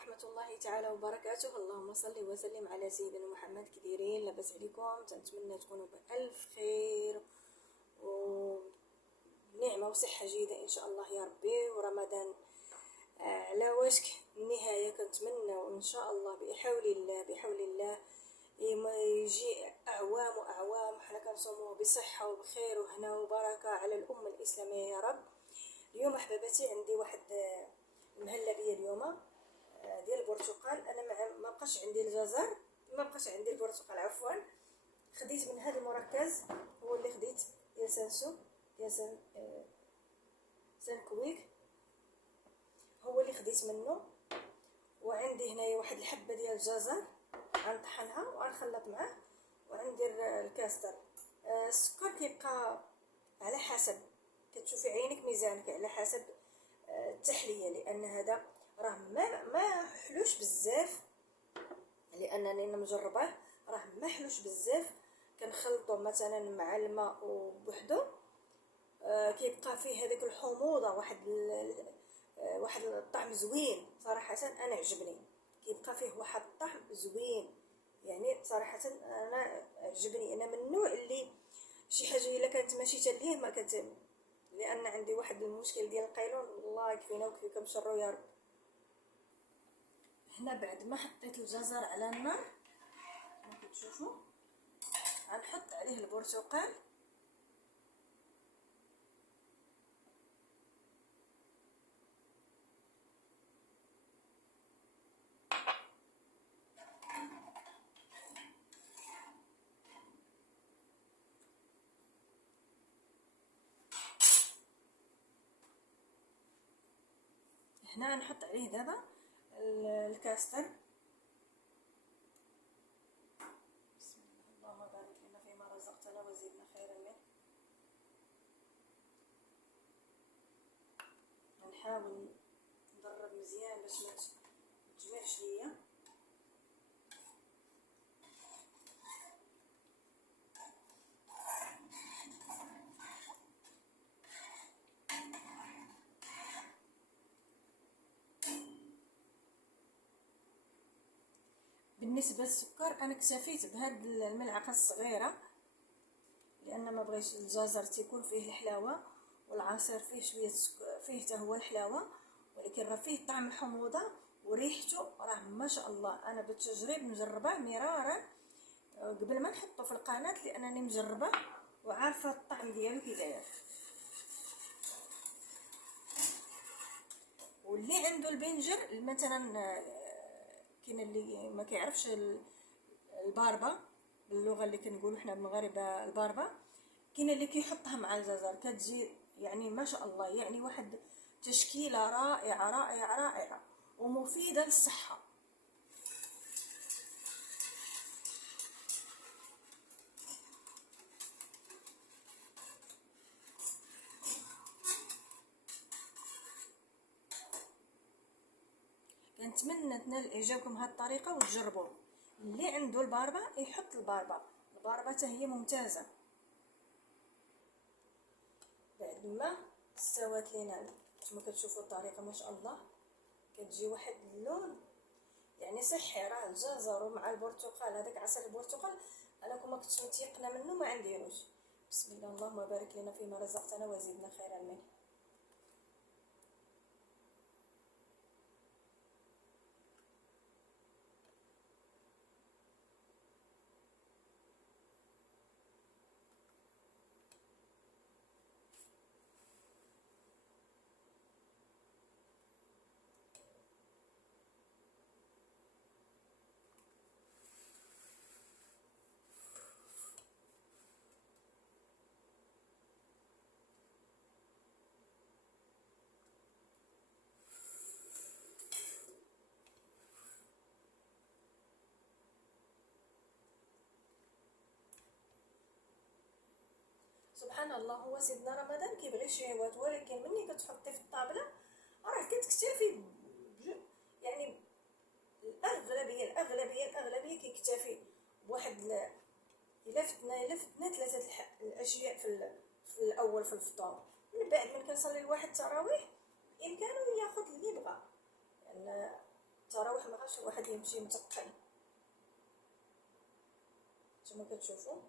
ورحمة الله تعالى وبركاته. اللهم صل وسلم على سيدنا محمد. كديرين؟ لاباس عليكم؟ تنتمنى تكونوا بألف خير ونعمة وصحة جيدة إن شاء الله يا ربي. ورمضان على وشك النهاية، كنتمنى وإن شاء الله بحول الله يجي أعوام وأعوام حنا كنصوموه بصحة وبخير وهنا وبركة على الأمة الإسلامية يا رب. اليوم أحباباتي عندي واحد المهلبية اليوم ديال البرتقال. انا ما بقاش عندي الجزر، ما بقاش عندي البرتقال عفوا. خديت من هذا المركز، هو اللي خديت ديال سانسو ديال سانكويك، هو اللي خديت منه. وعندي هنايا واحد الحبه ديال الجزر غنطحنها وغنخلط معاه، وغندير الكاستر. السكر كيبقى على حسب، كتشوفي عينك ميزانك على حسب التحليه، لان هذا راه ما حلوش بزاف، لانني انا مجرباه راه ما حلوش بزاف. كنخلطو مثلا مع الماء وبوحدو كيبقى فيه هذيك الحموضه، واحد الطعم زوين صراحه. انا عجبني، كيبقى فيه واحد الطعم زوين يعني صراحه. انا عجبني، انا من النوع اللي شي حاجه الا كانت ماشي ليه ما لان عندي واحد المشكل ديال القيلون. الله يكفينا ويكفيكم شره يا رب. هنا بعد ما حطيت الجزر على النار كما كتشوفوا، غنحط عليه البرتقال. هنا نحط عليه دابا الكاستر. بسم الله، اللهم بارك لنا فيما رزقتنا وزدنا خيرا منه. غنحاول نضرب مزيان باش ما تجمعش ليا. بالنسبه للسكر انا اكتفيت بهاد الملعقه الصغيره، لان ما بغيتش الجزر تيكون فيه الحلاوه والعصير فيه شويه فيه حتى هو الحلاوه، ولكن راه فيه طعم الحموضه وريحته راه ما شاء الله. انا بالتجريب مجرباه مرارا قبل ما نحطه في القناه، لانني مجربه وعارفه الطعم ديالو كي داير. واللي عنده البنجر مثلا، كاين اللي ما كيعرفش الباربه باللغه اللي كنقولوا حنا بالمغاربه الباربه، كاين اللي كيحطها مع الجزر كتجي يعني ما شاء الله، يعني واحد تشكيله رائعه رائعه رائعه ومفيده للصحه. كنتمنى تنال اعجابكم هذه الطريقه وتجربوه. اللي عنده الباربه يحط الباربه حتى هي ممتازه. بعد ما استوات لينا كما كتشوفوا الطريقه ما شاء الله، كتجي واحد اللون يعني صحي. راه الجزر ومع البرتقال، هذاك عصير البرتقال انا كما كنت متيقنه منه ما عنديروش. بسم الله، اللهم بارك لنا فيما رزقتنا وزدنا خيرا منه. سبحان الله، هو سيدنا رمضان كيبغي الشهوات، ولكن ملي كتحطي في الطابله راه كتكتفي يعني الاغلبيه كيكتفي بواحد الا فتنا ثلاثه الاشياء في الاول في الفطور. من بعد من كنصلي الواحد التراويح بامكانه ياخذ اللي بغى، لان تراوح مع شي واحد يمشي متقل كما كتشوفوا.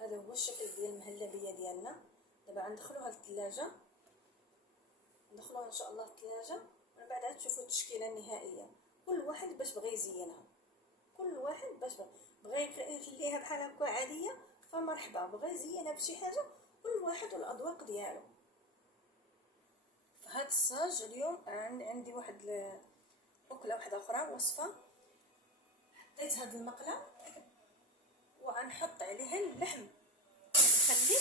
هذا هو الشكل ديال المهلبيه ديالنا. دابا غندخلوها للثلاجه، ندخلوها ان شاء الله للثلاجه، ومن بعد تشوفوا التشكيله النهائيه. كل واحد باش بغى يزينها، كل واحد باش بغى يخليها بحال هكا عاديه فمرحبا، بغى يزينها بشي حاجه، كل واحد والاذواق ديالو. فهاد الصاج اليوم عندي واحد اكله واحده اخرى وصفه. حطيت هاد المقله وغنحط عليها اللحم، نخليه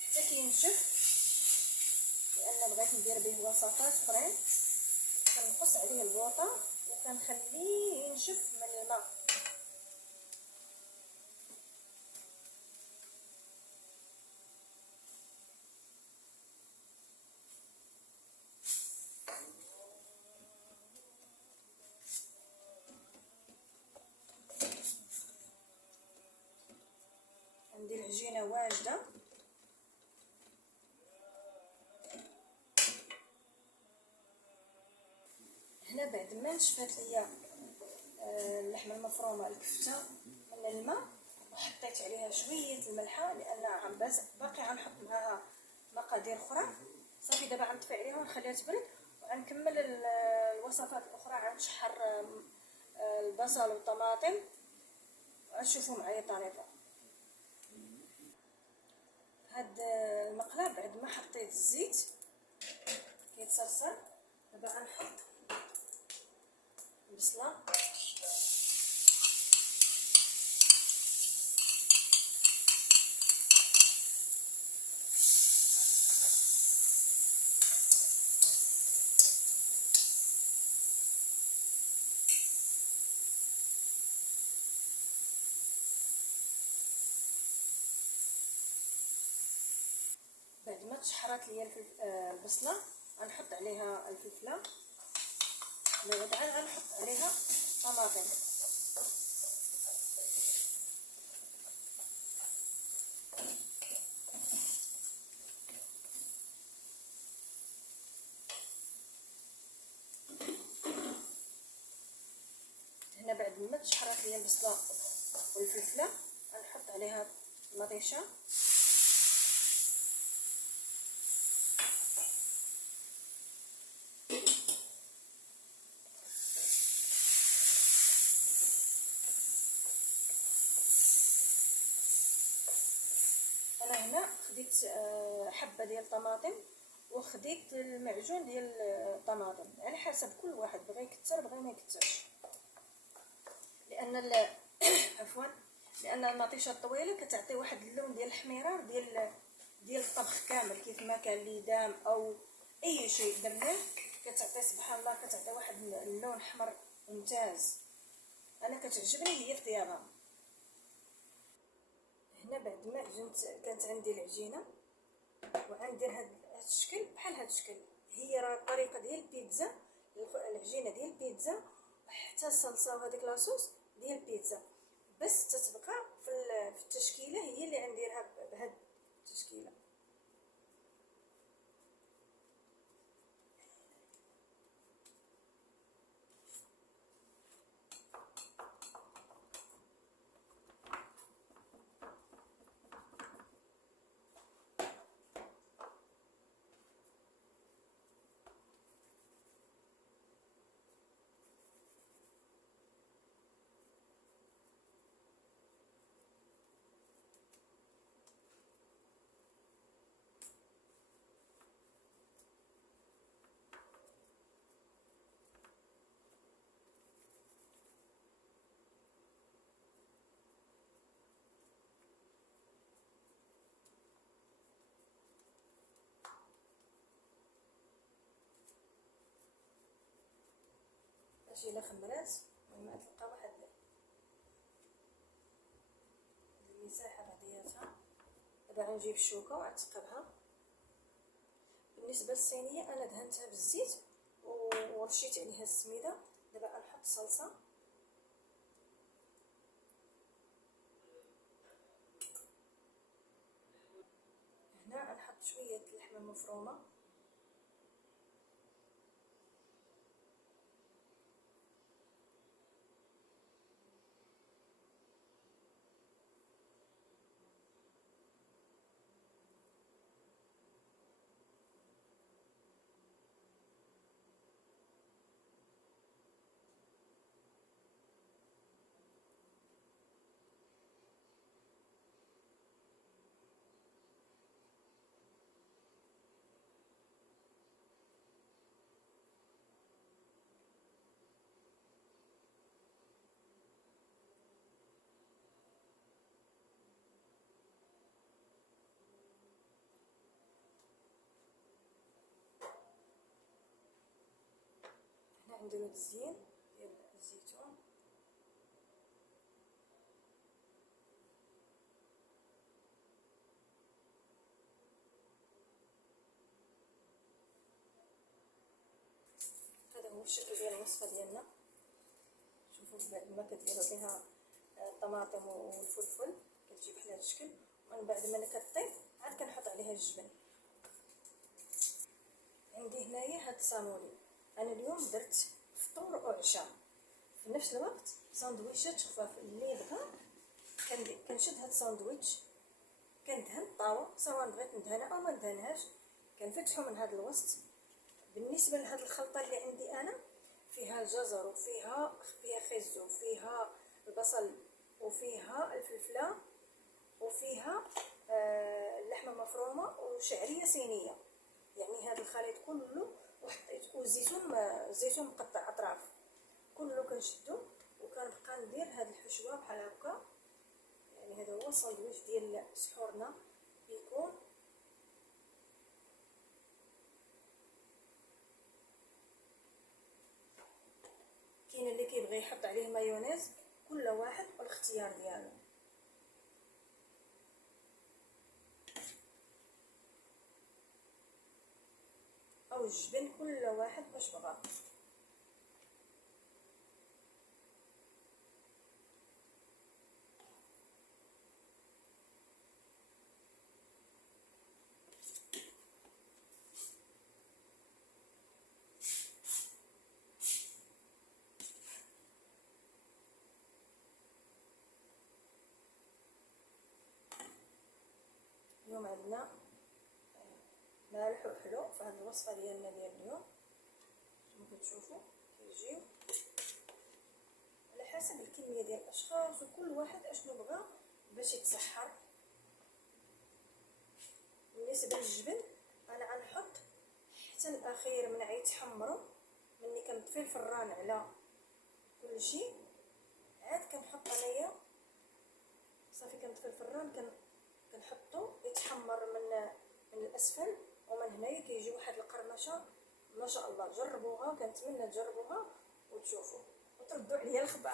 حتى كينشف، لان بغيت ندير به وصفات اخرين. كنقص عليه البوطه وكنخليه ينشف من الماء. عندي العجينه واجده، هنا بعد ما نشفات ليا اللحمه المفرومه الكفته من الماء، وحطيت عليها شويه الملحه لان باقي غنحط معاها مقادير اخرى. صافي دابا غنطفي عليها ونخليها تبرد، وغنكمل الوصفات الاخرى. غنشحر البصل والطماطم، غتشوفوا معايا الطريقه. هاد المقله بعد ما حطيت الزيت كيتصرصر، دابا غنحط البصله، بعد ما تشحرات ليا البصله غنحط عليها الفلفله، بعد غنحط عليها طماطم. هنا بعد ما تشحرات ليا البصله والفلفله غنحط عليها المطيشه، انا هنا خديت حبه ديال الطماطم وخديت المعجون ديال الطماطم على حسب كل واحد بغى يكثر بغى ما يكثرش، لان عفوا لان المطيشه الطويله كتعطي واحد اللون ديال الحميرار ديال الطبخ كامل، كيف ما كان ليدام او اي شيء درناه كتعطي سبحان الله كتعطي واحد اللون احمر ممتاز. انا كتعجبني هي في طيابها. هنا بعد ما كانت عندي العجينه وغندير هذا الشكل بحال هذا الشكل، هي راه الطريقه ديال البيتزا، العجينه ديال البيتزا وحتى الصلصه وهذيك لاصوص ديال البيتزا، بس تتبقى في التشكيله هي اللي غنديرها بهذه التشكيله. الا خمرات ما تلقى واحد المساحه بعضياتها. دابا غنجيب الشوكه وغنثقبها. بالنسبه للصينيه انا دهنتها بالزيت ورشيت عليها السميده. دابا غنحط صلصه، نحط شويه اللحمه المفرومه. هنا نديرو الزين ديال الزيتون. هذا هو الشكل ديال الوصفه ديالنا. شوفوا بعد ما كديروا فيها الطماطم والفلفل كتجي بحال هذا الشكل، ومن بعد ما كطيب عاد كنحط عليها الجبن. عندي هنايا هاد الصامولي، انا اليوم درت فطور وعشاء في نفس الوقت، ساندويتشات خفاف. اللي بغا كنشد هاد الساندويتش كندهن الطاوه، سواء بغيت ندهنها او ما ندهنهاش كنفتحو من هاد الوسط. بالنسبه لهاد الخلطه اللي عندي انا فيها الجزر وفيها خيزو وفيها البصل وفيها الفلفله وفيها اللحمه المفرومه وشعريه صينيه، يعني هذا الخليط كله وحطيت الزيتون مقطع اطراف، كله كنشدو وكنبقى ندير هاد الحشوه بحال هكا. يعني هذا هو الساندويتش ديال سحورنا يكون. كاين اللي كيبغي يحط عليه مايونيز، كل واحد والاختيار ديالو. او الجبن كل واحد باش بغا. اليوم عندنا مالح وحلو في هذه الوصفه ديالنا ديال اليوم. كما كتشوفوا كيجيو على حسب الكميه ديال الاشخاص وكل واحد اشنو بغى باش يتسحر. بالنسبه للجبن انا غنحط حتى الاخير من يتحمروا، ملي كنطفي الفران على كل شيء عاد كنحط انايا صافي. كنطفي الفران كنحطو يتحمر من الاسفل ومن هنايا كيجي واحد القرمشه ما شاء الله. جربوها، كنتمنى تجربوها وتشوفوا وتردوا عليا الخبر.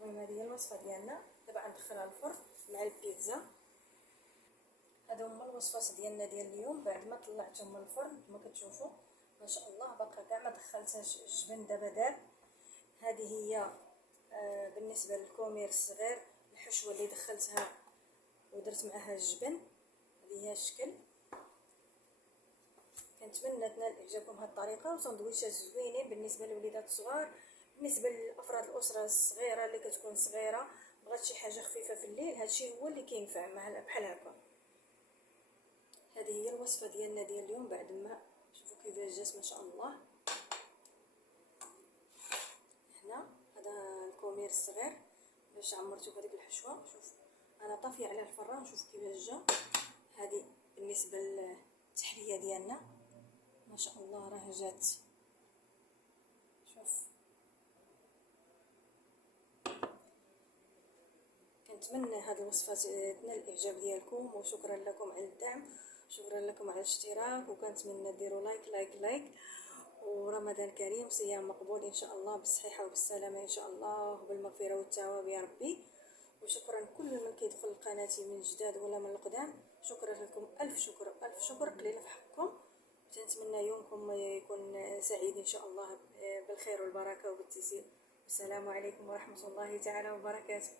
المهم هذه هي الوصفه ديالنا. دابا غندخلها الفرن مع البيتزا. هادو هما الوصفات ديالنا ديال اليوم بعد ما طلعتهم من الفرن. كما كتشوفوا ما شاء الله باقا كاع ما دخلتهاش الجبن، دابا داب. هذه هي بالنسبه للكومير الصغير الحشوه اللي دخلتها ودرت معها الجبن. هذه هي الشكل. كنتمنى تنال اعجابكم هذه الطريقه، وساندويتشات زوينين بالنسبه للوليدات الصغار، بالنسبه لافراد الاسره الصغيره اللي كتكون صغيره بغات شي حاجه خفيفه في الليل. هادشي هو اللي كينفع مع بحال هكا. هذه هي الوصفه ديالنا ديال اليوم بعد ما شوفوا كيفاش جات ما شاء الله. هنا هذا الكومير الصغير باش عمرته بهذيك الحشوه. شوف انا طافيه على الفران، شوف كيفاش جا. هذه بالنسبه للتحليه ديالنا ما شاء الله راه جات. شوف كنتمنى هذه الوصفه تنال الاعجاب ديالكم، وشكرا لكم على الدعم، شكرا لكم على الاشتراك، وكنتمنى ديروا لايك. ورمضان كريم، صيام مقبول ان شاء الله بالصحيحه وبالسلامه ان شاء الله وبالمغفره والثواب يا ربي. وشكرا كل من كيدخل لقناتي من جداد ولا من القدام. شكرا لكم، الف شكر الف شكر قليله في حقكم. نتمنى يومكم يكون سعيد ان شاء الله بالخير والبركه وبالتيسير. السلام عليكم ورحمه الله تعالى وبركاته.